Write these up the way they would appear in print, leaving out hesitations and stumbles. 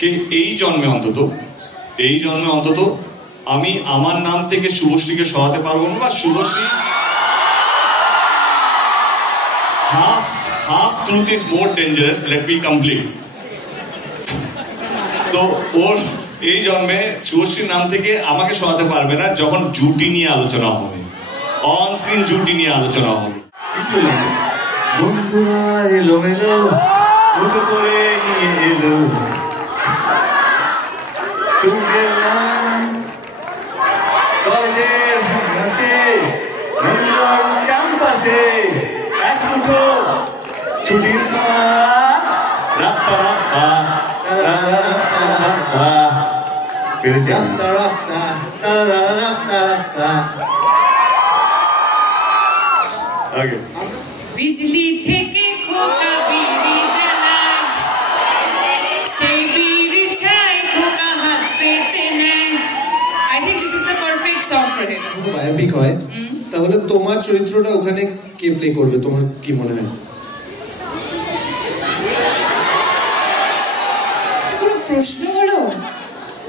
কে এই জন্মে অন্তত আমি আমার নাম থেকে শুভশ্রীকে সরাতে পারবো না, বা Subhashree half truth is more dangerous, let me complete. তো ওর এই জন্মে শুভশ্রীর নাম থেকে আমাকে সরাতে পারবে না যখন জুটি নিয়ে আলোচনা হবে, অন স্ক্রিন জুটি নিয়ে আলোচনা হবে। বন্ধুরা এলো মেলো উঠে করে নিয়ে এলো কলেজের ঘাসে ক্যাম্পাসে এক মুঠো ছুটির বিজলি থেকে খোকা বিড়ি জ্বালায়, সেই বিড়ির ছাই খোকা হাত পেতে নেয়। I think this is the perfect song for him. তো বায়োপিক হয়, তাহলে তোমার চরিত্রটা ওখানে কে প্লে করবে, তোমার কি মনে হয়? কোনো প্রশ্ন হলো?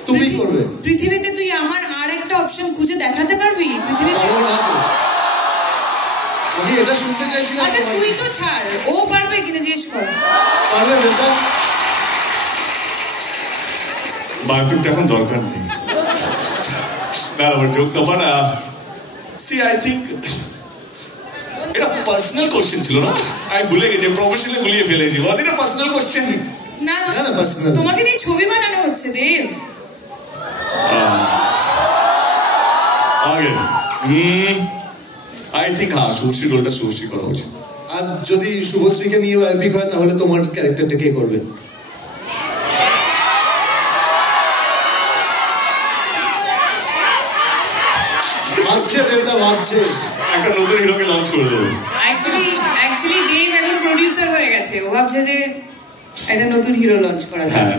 তুমি করবে। পৃথিবীতে তুই আমার আর একটা অপশন খুঁজে দেখাতে পারবি পৃথিবীতে? আমি এটা শুনতে চাইছিলাম। আচ্ছা তুই তো ছাড়, ও পারবে কিনা জিজ্ঞেস কর। পারবে দেবদা? বায়োপিকটা এখন দরকার নেই। না আমার জোকস আবার সি আই থিঙ্ক এটা পার্সোনাল কোশ্চেন ছিল না, আমি ভুলে গেছি, প্রফেশনালি ভুলিয়ে ফেলেছি। ওয়াজ এটা পার্সোনাল কোশ্চেন? না না পার্সোনাল। তোমাকে নিয়ে ছবি বানানো হচ্ছে দেব। আগে আই থিঙ্ক হ্যাঁ শুভশ্রী রোলটা শুভশ্রী করা উচিত। আর যদি শুভশ্রীকে নিয়ে বায়োপিক হয় তাহলে তোমার ক্যারেক্টারটা কে করবে? ভাবছে দেবদা, ভাবছে একটা নতুন হিরোকে লঞ্চ করে দেবে। অ্যাকচুয়ালি দেব এখন প্রোডিউসার হয়ে গেছে, ও ভাবছে যে একটা নতুন হিরো লঞ্চ করা যাবে।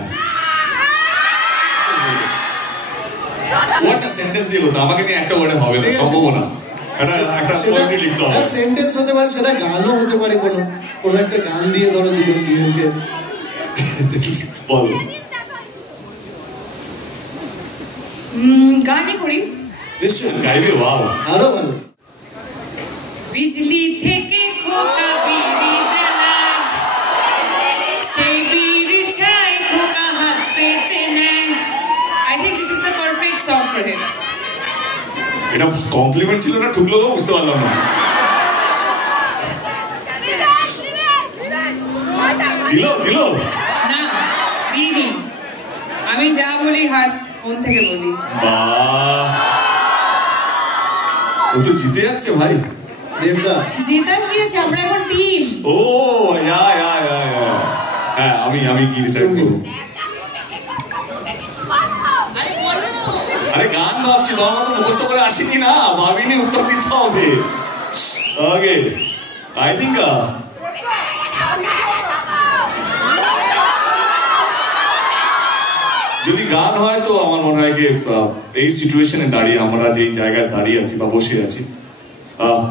ওয়ার্ডটা সেন্টেন্স দিয়ে বলতো, আমাকে নিয়ে একটা ওয়ার্ডে হবে না, সম্ভব না। একটা পোয়েট্রি লিখতে হবে। সেন্টেন্স হতে পারে, সেটা গানও হতে পারে, কোনো একটা গান দিয়ে ধরো দুজনকে বল। গানই করি নিশ্চয়ই গাইবে। ওয়াও, আরো ভালো। বিজলি থেকে খোকা বিড়ি জ্বালায়, সেই বিড়ির ছাই খোকা হাত পেতে নেয়। I think this is the perfect song for him. এটা কমপ্লিমেন্ট ছিল না ঠুকলো বুঝতে পারলাম না। দিল না দিইনি, আমি যা বলি হার মন থেকে বলি। ও তো জিতে যাচ্ছে ভাই। দেবদা জেতার কি আছে, আমরা এখন টিম। ও হ্যাঁ আমি কি ডিসাইড করব? আরে বলো। আরে গান ভাবছি, তোমার মতো মুখস্থ করে আসিনি না, ভাবিনি উত্তর দিতে হবে। ওকে আই থিঙ্ক যদি গান হয় তো আমার মনে হয় এই সিচুয়েশনে দাঁড়িয়ে আমরা যেই জায়গায় দাঁড়িয়ে আছি বা বসে আছি,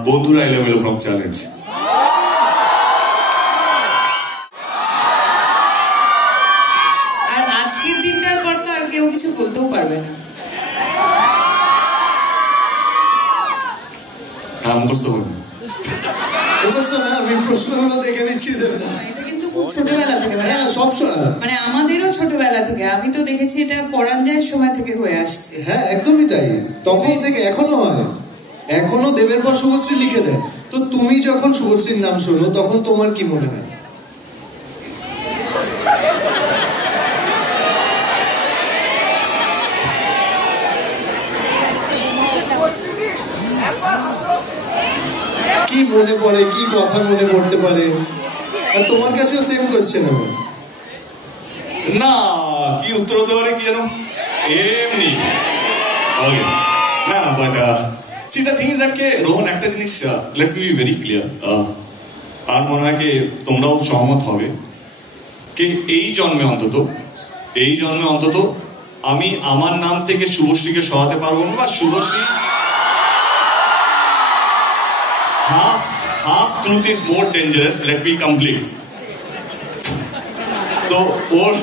বন্ধুরা এলোমেলো ফ্রম চ্যালেঞ্জ। আর আজকের দিনটার পর তো আর কেউ কিছু বলতেও পারবে না। মুখস্থ হবে মুখস্থ না, আমি প্রশ্নগুলো দেখে নিচ্ছি দেবদা। এটা কিন্তু খুব ছোটবেলা থেকে, মানে আমাদেরও ছোটবেলা থেকে। আমি তো দেখেছি এটা পরাঞ্জয়ের সময় থেকে হয়ে আসছে। হ্যাঁ একদমই তাই, তখন থেকে এখনো হয়, এখনো দেবের পর শুভশ্রী লিখে দেয়। তো তুমি যখন শুভশ্রীর নাম শোনো তখন তোমার কি মনে হয়? কি মনে পড়ে, কি কথা মনে পড়তে পারে? আর তোমার কাছেও সেম কোশ্চেন আমার। না কি উত্তর হতে পারে কি জানো, এমনি না but see the thing is that কে রোহন একটা জিনিস let me be very clear, আর মনে হয় কি তোমরাও সহমত হবে কি এই জন্মে অন্তত আমি আমার নাম থেকে শুভশ্রীকে সরাতে পারবো না, বা Subhashree half truth is more dangerous, let me complete. তো ওর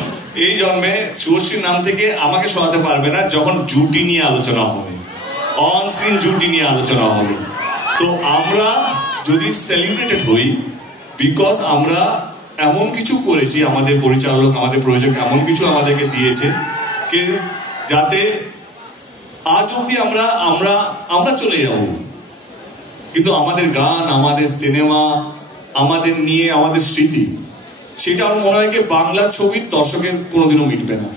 এই জন্মে শুভশ্রীর নাম থেকে আমাকে সরাতে পারবে না যখন জুটি নিয়ে আলোচনা হবে, অন স্ক্রিন জুটি নিয়ে আলোচনা হবে। তো আমরা যদি সেলিব্রেটেড হই বিকজ আমরা এমন কিছু করেছি, আমাদের পরিচালক আমাদের প্রযোজক এমন কিছু আমাদেরকে দিয়েছে কে যাতে আজ অব্দি আমরা আমরা আমরা চলে যাব, কিন্তু আমাদের গান, আমাদের সিনেমা, আমাদের নিয়ে আমাদের স্মৃতি, সেটা আমার মনে হয় কি বাংলা ছবির দর্শকের কোনোদিনও মিটবে না।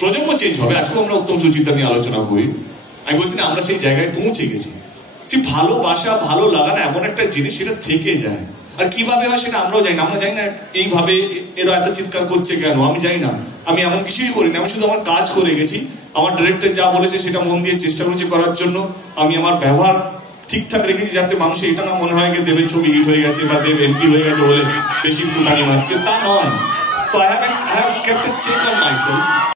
প্রজন্ম চেঞ্জ হবে। আজকেও আমরা উত্তম সুচিত্রা নিয়ে আলোচনা করি। আমি বলছি না আমরা সেই জায়গায় পৌঁছে গেছি। সেই ভালোবাসা, ভালো লাগানো এমন একটা জিনিস, সেটা থেকে যায়। আর কিভাবে হয় সেটা আমরাও জানি না। আমরা জানি না এইভাবে এরা এত চিৎকার করছে কেন, আমি জানি না। আমি এমন কিছুই করিনি, আমি শুধু আমার কাজ করে গেছি। আমার ডিরেক্টর যা বলেছে সেটা মন দিয়ে চেষ্টা করেছি করার জন্য। আমি আমার ব্যবহার ঠিকঠাক রেখেছি যাতে মানুষ এটা না মনে হয় যে দেবের ছবি হিট হয়ে গেছে বা দেব এমপি হয়ে গেছে বলে বেশি ফুটানি মারছে, তা নয়। তো I have kept a check on myself.